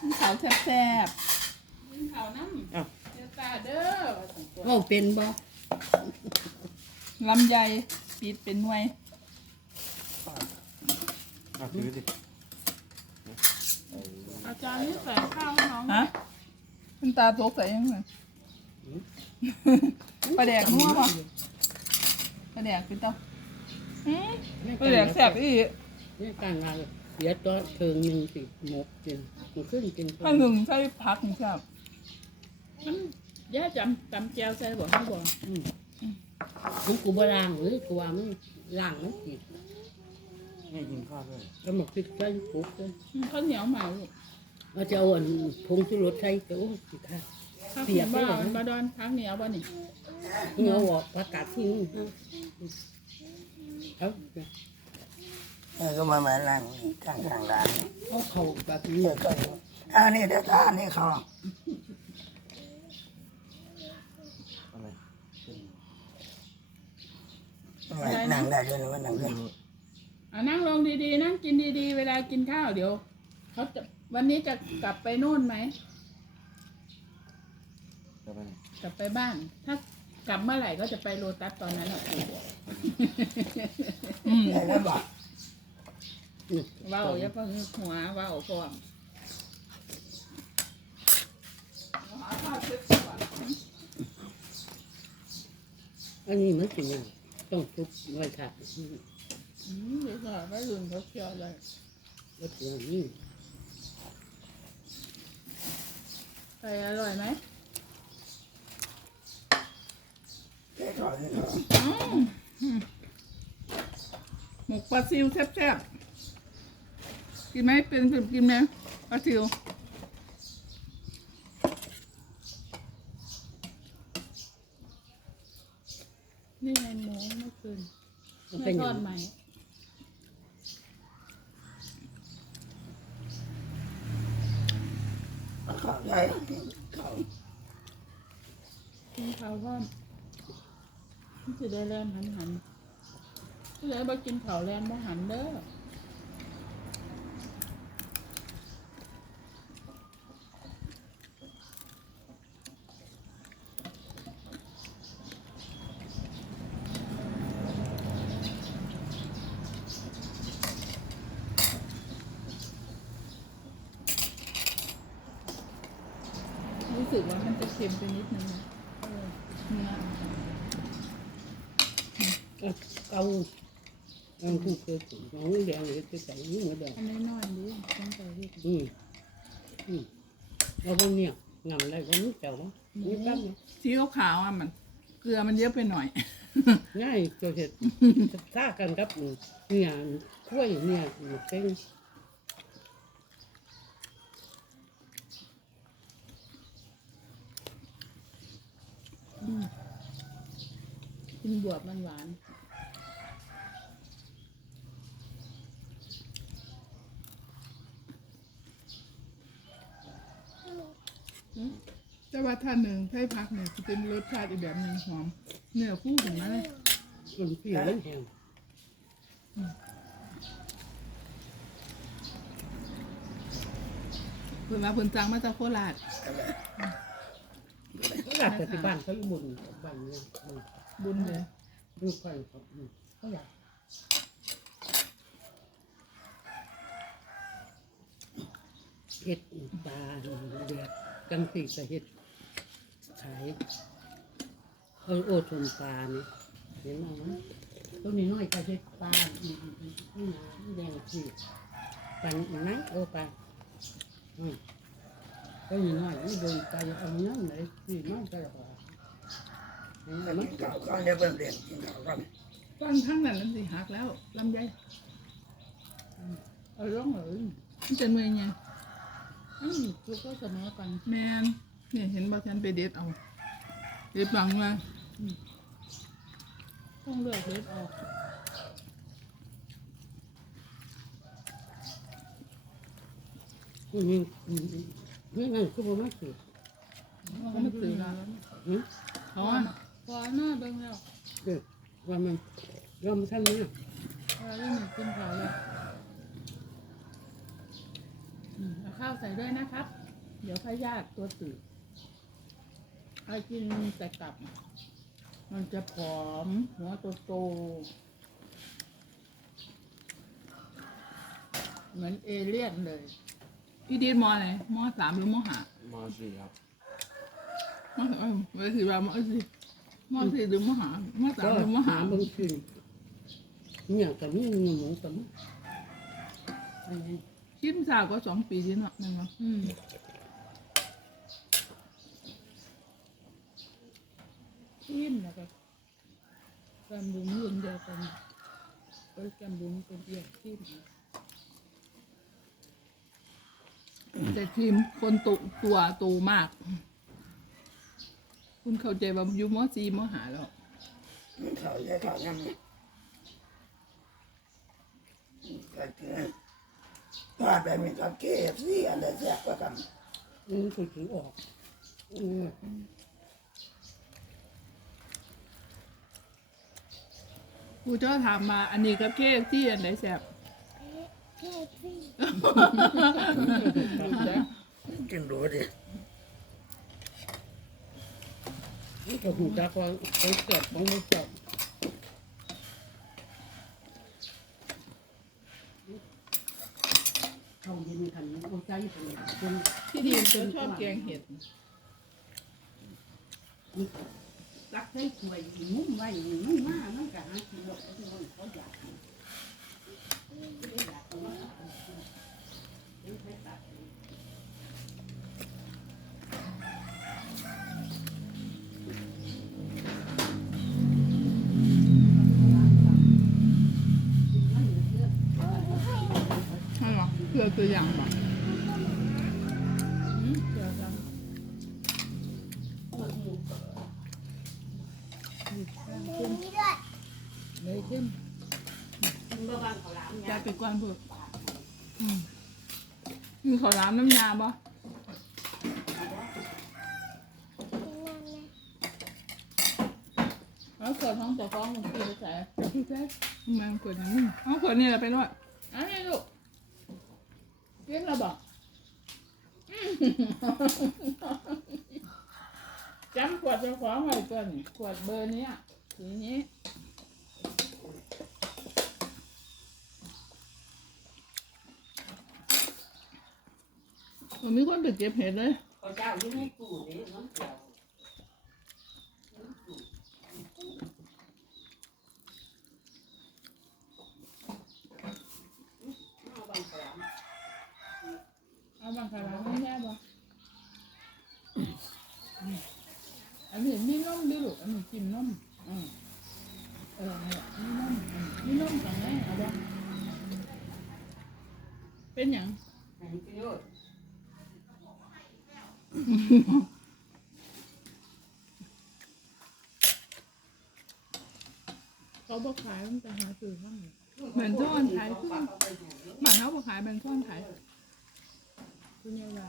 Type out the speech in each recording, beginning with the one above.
กินข้าวแซ่บกินข้าวน้ำอ้าวเจ้าตาเด้อว่าซั่นตัวโอ้เป็นบ่ๆลำไยปีดเป็นหน่วยอะถือดิอาจารย์นี่ใส่ข้าวให้น้องฮะคุณตาตกใส่ยังไงปลาแดกนัวป่ะปลาแดกเป็นต้ออืมปลาแดกแซ่บอีกนี่การงานเสีย ตัวเทิงหนึ่งสิหมกกินมันขึ้นกินถ้าหนึ่งใส่ผักนี่แซ่บมันย่าจำจำแจวใส่บ่ให้บ่อืมมันกูบ่ล้างหรือกูว่ามันล้างมันสิไม่กินข้าวด้วยก็มาพริกใส่ปุ๊บเลยข้าวเหนียวมาลูกเราจะเอาอันผงชูรสใส่ก็โอ้ยสิค่ะข้าวเปีเหนียยกวได้บ้าเหรอบาดอนข้าวเหนียวบ่นี่เงาออกประกาศที่นี่ฮะเอาก็มามานั่งข้างข้างๆร้านเอาเขาแบบนี้เดี๋ยวก็อันนี้เดี๋ยวตาอันนี้เขาอะไนั่งได้ด้วยนะว่านั่งได้อะนั่งลงดีๆ นั่งกินดีๆ เวลากินข้าวเดี๋ยวเขาจะวันนี้จะกลับไปโน่นไหมจะไปไหนกลับไปบ้าน ถ้ากลับเมื่อไหร่ก็จะไปโลตัสตอนนั้นอะอืม ได้แล้วบอก เว้าอย่าเพิ่งหัวเว้าก่อนอันนี้มันสิยังต้องทุบไว้ค่ะอืมเดี๋ยวก่อนไม่ลืมเขาเชียวเลยวัตถุนี้ใส่อร่อยไหมได้ก่อนนี่เขาหมกปลาซิวแซ่บๆ กินไหมเป็นเป็นกินไหมปลาซิวนี่ไงหมูเมื่อคืนมันไม่เป็นทยัอดงใหม่เขาได้เขากินข้าวพร้อมมันจะได้แลนหันหันผู้ใดบ่กินข้าวแลนบ่หันเด้อ รู้สึกว่ามันจะเค็มไปนิดนึงนะเออเนื้อ เอาเอาคู่เคยถึงน้องแดงเลยจะใส่นี่หัวแดงอันนี้น้อยดีต้องใส่พริกอืมอืมแล้วพวกเนี่ยงำไรก็นึกเจ้าว่านี่ตั้งสีขาวอะมัน เกลือมันเยอะไปหน่อย ง่ายตัวเห็ดซ่ากันครับเนี่ยกล้วยเนี่ยเต้ง กินบวบมันหวานแต่ว่าถ้าหนึ่งไส้พักเนี่ยจะเป็นรสชาติอีกแบบหนึ่งหอมเนื้อคู่ถึงนะเลยมันเปรี้ยวมันแห้งเพิ่นมาเพิ่นจังมาจากโคราชเขาหลับแต่ที่บ้านเขาบุญบ้านเนี่ย บุญเลยลูกไข่ครับเขาหลับเห็ดปลาเดือดจังสีก็เห็ดขายเขาโอทนปลาเนี่ยเห็นไหมตัวนี้น้อยก็เห็ดปลาอีกนี่นะแดงสีปลานะโอปลาอืมตัวนี้น้อยนี่โดนปลาเอาเนื้อไหนสีน้อยก็หอ แต่มันเขาเขาเดี๋ยวเป็นเรียนกินเขาก่อนก้อนทั้งนั้นมันสิหักแล้วลำไยเอาล่องเหรอมันจะเมื่อยไงอืมคือก็เสมอกันแมนเนี่ยเห็นบ่ฉันไปเด็ดเอาเด็ดบังมาต้องเลือกเล็ดออกอืมอืมนี่นั่นคือบ่มาสิมันก็ไม่ตื่นแล้วหืมเขาอะ พอหน้าเบิ่งแล้วเด้อว่ามันยอมท่านนะเวลาเรื่องหนึ่งกินข้าวแล้วอืมเอาข้าวใส่ด้วยนะครับ เดี๋ยวพยาธิตัวตื่นใครกินแต่กลับ มันจะผอม หัวโตโตๆเหมือนเอเลี่ยนเลยพี่ดีนมอไหนมอสามหรือมอห้ามสี่ครับ มอเออเวทีว่ามอสี่ มอสี่หรือมหามอสาก็มหรือมหาหาบางคืนเนี่ยกับนี่หมูกับนี่อะไรคิดสาวก็สองปีที่เนาะนั่นเนาะอืมทิมแล้วก็กันบุ้งรุ่นเดียวกันก็กันบุ้งเป็นเดียวทิมแต่ทีมคนตุตัวโตมาก คุณเข้าใจว่าอยู่มอสี่มอหาแล้วเขาจะเขายังไงก็คือว่าแบบนี้ก็เก็บสิอันเดียแซ่บกว่ากันอืมกูถือออกอืมครูเจ้าถามมาอันนี้กับเคฟที่อันไหนแซ่บจึงรู้ดิ นี่ก็หูจักว่าเขาเกิดของไมันเกิดเขาเย็นขันเอาใจผมเป็นที่ดีเธอชอบแกงเห็ดรักให้สวยงุ้มไว้งุ้มมากนั่นกะหากินหรอกที่มันเขาอยาก ตัวอย่างบ่อืมเดี๋ยวกันเลยเข้มจะไปกวนเพื่ออืมมีข้าวหลามน้ำยาบ่แล้วเกิดท้องปวดท้องมันกินไปใส่พี่แจ๊คมันกดอย่างนี้เอาขวดนี่แหละไปด้วยเอันนี้ลูก กินแล้วบอกจำขวดเจ้าของไว้ก่อนขวดเบอร์นี้ยสีนี้วันนี้คนไปเก็บเห็ดเลย เขาเจ้าอยู่ในตู้นี่น้ำเจ้าเอา บางครั้งไม่แย่บ่อันนี้มีนมดิลูกอันนี้กินนมอืมเออเนี่ยมีนมอืมมีนมกับแม่เอาบ่เป็นหยังให้ประโยชน์เขาบอกขายมันจะหาซื้อข้างไหนเหมือนซ่อนขายขึ้นหมันเขาบอกขายเป็นซ่อนขาย คุณยายว่า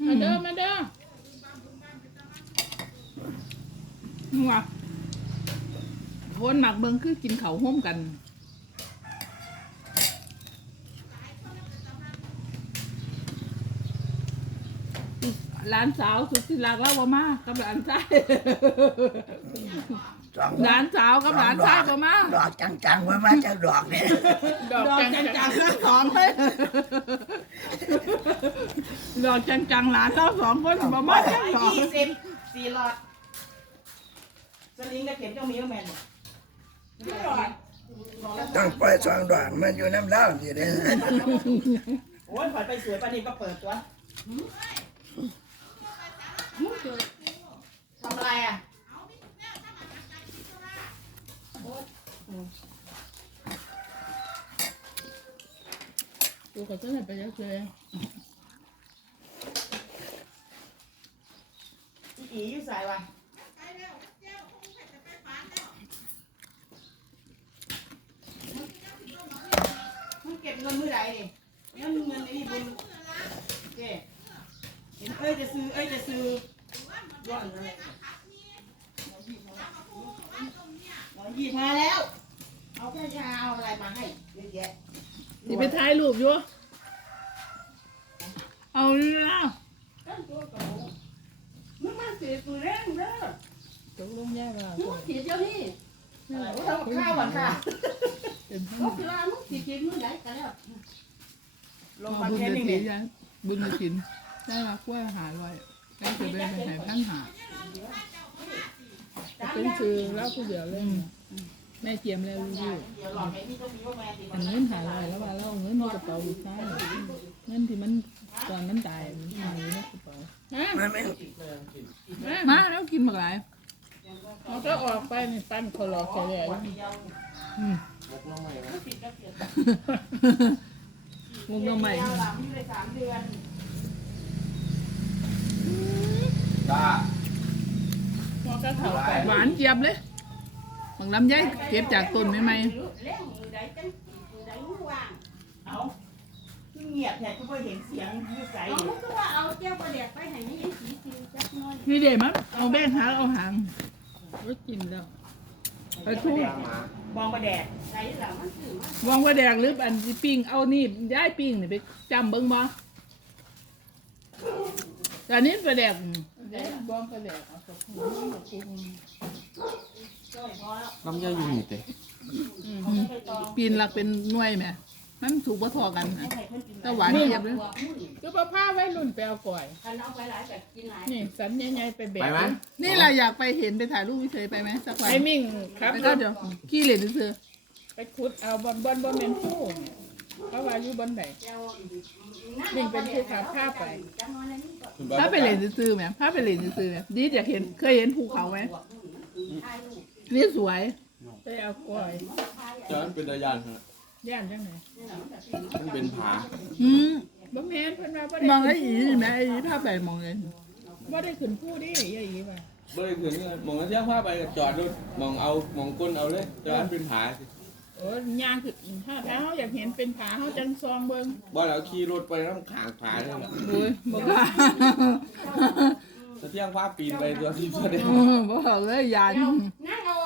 อืมาเด้อมาเด้อนี่ว่ะคนหมักเบิงคือกินเขาห่มกันร้านสาวสุดที่รักแล้วว่ามากับร้านชาย สองร้านสาวกับร้านชายว่ามาดอกจังๆไว้มาจากดอกเนี่ยดอกดอกจังจังจัจังงๆทั้งสองเลยดอกจังจังๆร้านเราสองคนมามาจังสองยี่สิบสี่หลอดสลิงกับเข็มเจ้ามีว่าแมนบอกสี่หลอดหลอดละต้องปล่อยสองดอกมันอยู่น้ำเล่าสิเด้อโอ้ยผ่อนไปสวยปานนี้ก็เปิดตัวทำอะไรอะ กูก็จะได้ไปแล้วเจออีอีอยู่ใส่วะมันเก็บเงินมือใดดิเงินเงินไอ้นี่บุญเจ๊เห็นเอ้ยจะซื้อเอ้ยจะซื้อร้อย ยี่มาแล้ว เอาแค่ยาเอาอะไรมาให้เยอะแยะสิไปถ่ายรูปอยู่ เอาเลยนะตั้งตัวกับมึงมาเสียตัวแรงเด้อตกลงแย่ว่ามึงขีดเดี๋ยวนี้เอาทำข้าวก่อนค่ะเป็นก็คือว่ามึงขีดขีดมือไหนกันแล้วลงมาบุญแค่กระนี้ถิเนี่ยนยังบุญกระถินได้มากล้วยหาร้อยได้จะไปไปหาพันหา เป็นซื้อเล่าผู้เดียวเลยแม่เจียมแล้วลูกเดี๋ยวหลอดให้พี่ต้องมีว่าแม่ติดอันเงินหาลอยแล้วว่าเราเอาเงินในกระเป๋าลูกชายเงินที่มันตอนมันตายมันอยู่ในกระเป๋ามันไม่มาแล้วกินบักหลายเขาก็ออกไปในปั้นคอรอเขาเลยอืมมกน้องใหม่ไหมติดก็เสียงงงใหม่ยา หลังอยู่ในสามเดือนตาเขาก็เข่าไปหวานเจี๊ยบเลยบางลำไยเก็บจากต้นใหม่เล่งมือใดจังมือใดมือว่างเอาคือเงียบแท้ก็ไม่เห็นเสียงยืดใสเอามุกว่าเอาเจ้าประเด็กไปให้นี่สีสิวจักหน้อยๆนี่เดี๋ยวมั้งเอาแบ่งหางเอาหางรถกินแล้วไปทุ่งมองประแดดไหนล่ะมันถือมาวางว่าแดงหรืออันที่ปิ้งเอานี่ย้ายปิ้งนี่ไปจำเบิ้งบ่แต่อันนี้ปลาแดกเด็ก บ้องกระแดกเอาสักหัวกับกุ้งจ้อยพอแล้วน้ำยาอยู่นี่เตะไปตองปีนหลักเป็นหน่วยแหม่มันถูกบ่ทอกันน่ะให้ใครคนกินแต่หวานเจี๊ยบเลยหัวมุ่นก็ป้าผ้าไว้รุ่นไปเอาก่อยคันเอาไปหลายแบบกินหลายนี่สันใหญ่ๆไปแบกไปไหมนี่เราอยากไปเห็นไปถ่ายรูปเฉยๆไปไหมสักวันไอ้มิ่งครับแล้วก็เดี๋ยวขี้เหร่ซื้อไปขุดเอาบอนบอนบอนเป็นผู้ เพราะว่าอยู่บนไหนเจ้ามิ่งเป็นผู้ขาผ้าไปจักหน้อยนั่นนี่ก็ถ้าไปเหร่ซื้อๆไหมถ้าไปเหร่ซื้อๆไหมดีอยากเห็นเคยเห็นภูเขาไหมหัวมุ่นมันถ่ายรูปนี่สวยไปเอาก่อยถ่ายจอนเป็นตายานฮะย่านจังไหนมันเป็นผาอืมบ่แม่นเพิ่นว่าบ่มได้องไอ้อีใช่ไหมไอ้อีภาพแบบมองเลยบ่ได้ขึ้นผู้ดิยายอีว่าบริถึงเลยมองเที่ยวผ้าไปจอดรถมองเอามองก้นเอาเลยจอดเป็นผาสิ โอ้ย่างคือถ้าถ้าเฮาอยากเห็นเป็นผาเฮาจังซองเบิ่งบ่เราขี่รถไปน้ำขางผาเลยโอ้ยบอกว่าจะเที่ยงผ้าปีนไปตัวที่ตัวเดียวบอกเลยยานนั่งเอา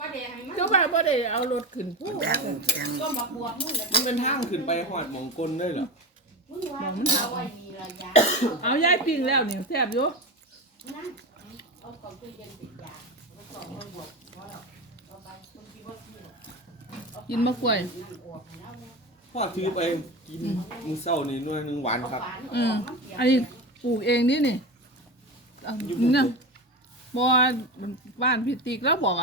ประเด็กให้มันก็ว่าบ่ได้เอารถขึ้นผู้แดงแข็งก็มาบวกมุ่นแล้วมันเป็นทางขึ้นไปหอดมองก้นได้เหรอมึงว่าเอาไว้มีระยะเอาย้ายปิ้งแล้วนี่แซ่บอยู่นั่งเอาของตู้เย็นติดยาแล้วก็เอาบวกพอแล้วเอาไปมึงคิดว่าพี่ กินมะกล้วยนั่งออกแล้วเนี่ยพ่อถือไปกินมือเศร้านี่หน่วยหนึ่งหวานครับ อืมอันนี้ปลูกเองนี่นี่เอาเนี่ยบอบ้านพิติกแล้วบอก